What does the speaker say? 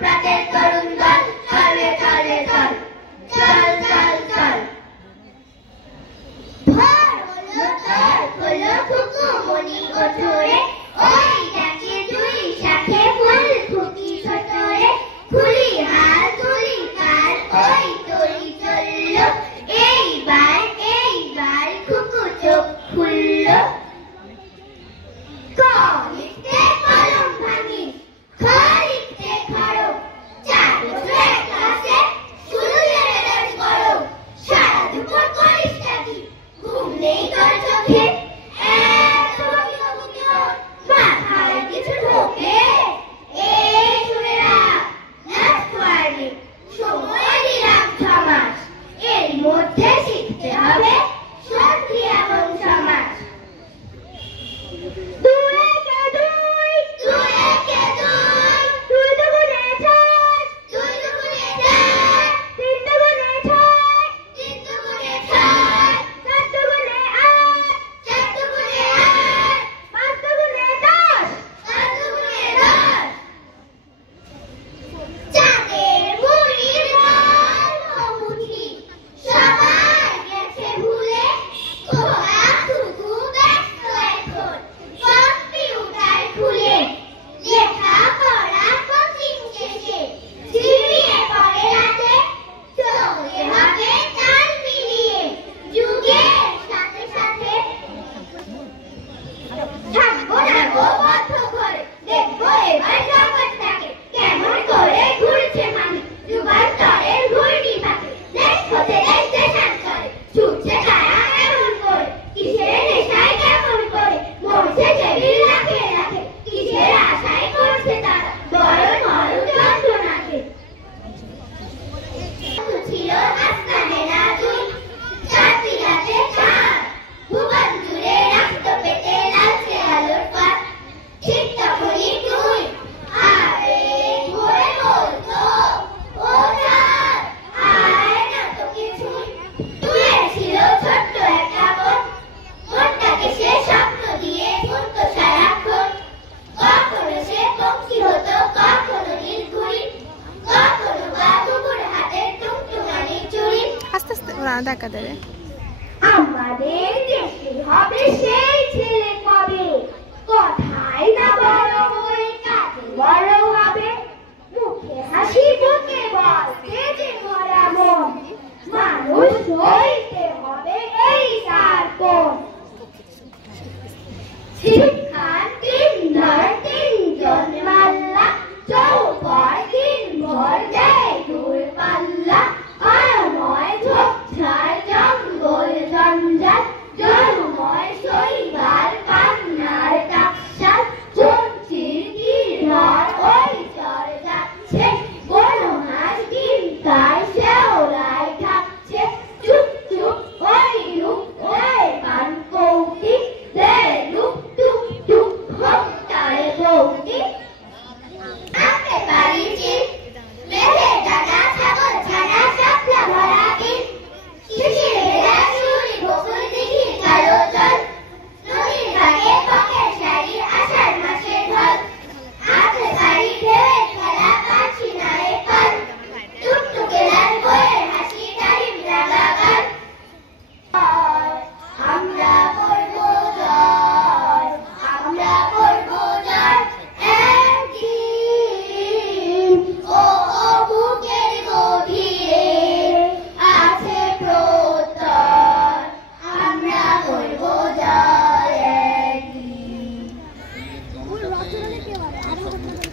প্রাতের তরুণ দল চলে চলে চল চল চল চল ভোর হলো তোর হলো খুকুমনি ওঠরে ওই ডাকে দুই শাখে ফুল ফুটি ছোটরে খুলি হাল তুলি কাল ওই তরি চললো এইবার খুকু চোখ খুললো ক লিখতে কলম ভাঙি খ লিখতে খড়গ 4 বছরের ক্লাসে শুরু লেভেলের গরম সারা দুপুর করিসটা কি ঘুম নেই তোর চোখে এত মাথায় কিছু ঢোকে এই শুনে রাখ লাস্ট ওয়ার্নিং সময় দিলাম 6 মাস এর মধ্যে শিখতে হবে সন্ধি এবং সমাস দেখা দেবে আমাদের দেশে হবে সেই ছেলে